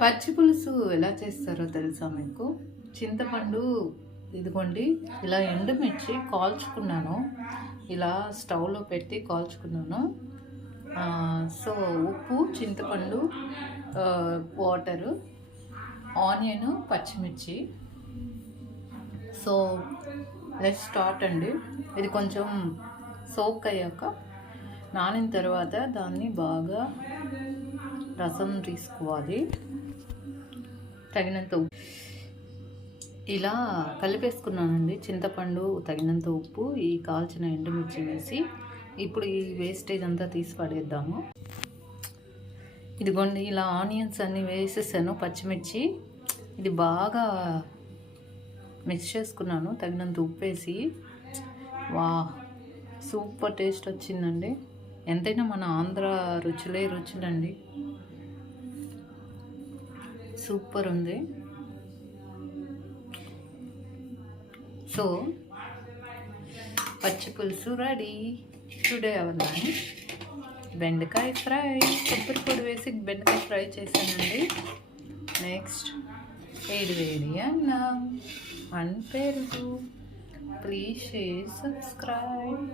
పచ్చి పులుసు ఎలా చేస్తారో తెలుసా మీకు? చింతపండు ఇదిగోండి, ఇలా ఎండుమిర్చి కాల్చుకున్నాను, ఇలా స్టవ్లో పెట్టి కాల్చుకున్నాను. సో ఉప్పు, చింతపండు, వాటరు, ఆనియన్, పచ్చిమిర్చి. సో లెట్స్ స్టార్ట్ అండి. ఇది కొంచెం సోక్ అయ్యాక, నానిన తర్వాత దాన్ని బాగా రసం తీసుకోవాలి. తగినంత ఉప్పు ఇలా కలిపేసుకున్నానండి. చింతపండు, తగినంత ఉప్పు, ఈ కాల్చిన ఎండుమిర్చి వేసి ఇప్పుడు ఈ వేస్టేజ్ అంతా తీసి పడేద్దాము. ఇదిగోండి, ఇలా ఆనియన్స్ అన్నీ వేసేసాను, పచ్చిమిర్చి. ఇది బాగా మిక్స్ చేసుకున్నాను తగినంత ఉప్పు వేసి. వా, సూపర్ టేస్ట్ వచ్చిందండి. ఎంతైనా మన ఆంధ్ర రుచులే రుచులండి. సూపర్ ఉంది. సో పచ్చి పులుసు రెడీ. టుడే అవర్ లంచ్ బెండకాయ ఫ్రై. కొబ్బరి పొడి వేసి బెండకాయ ఫ్రై చేశానండి. నెక్స్ట్ వేడి వేడి అన్నం అండ్ పెరుగు. Please share, subscribe.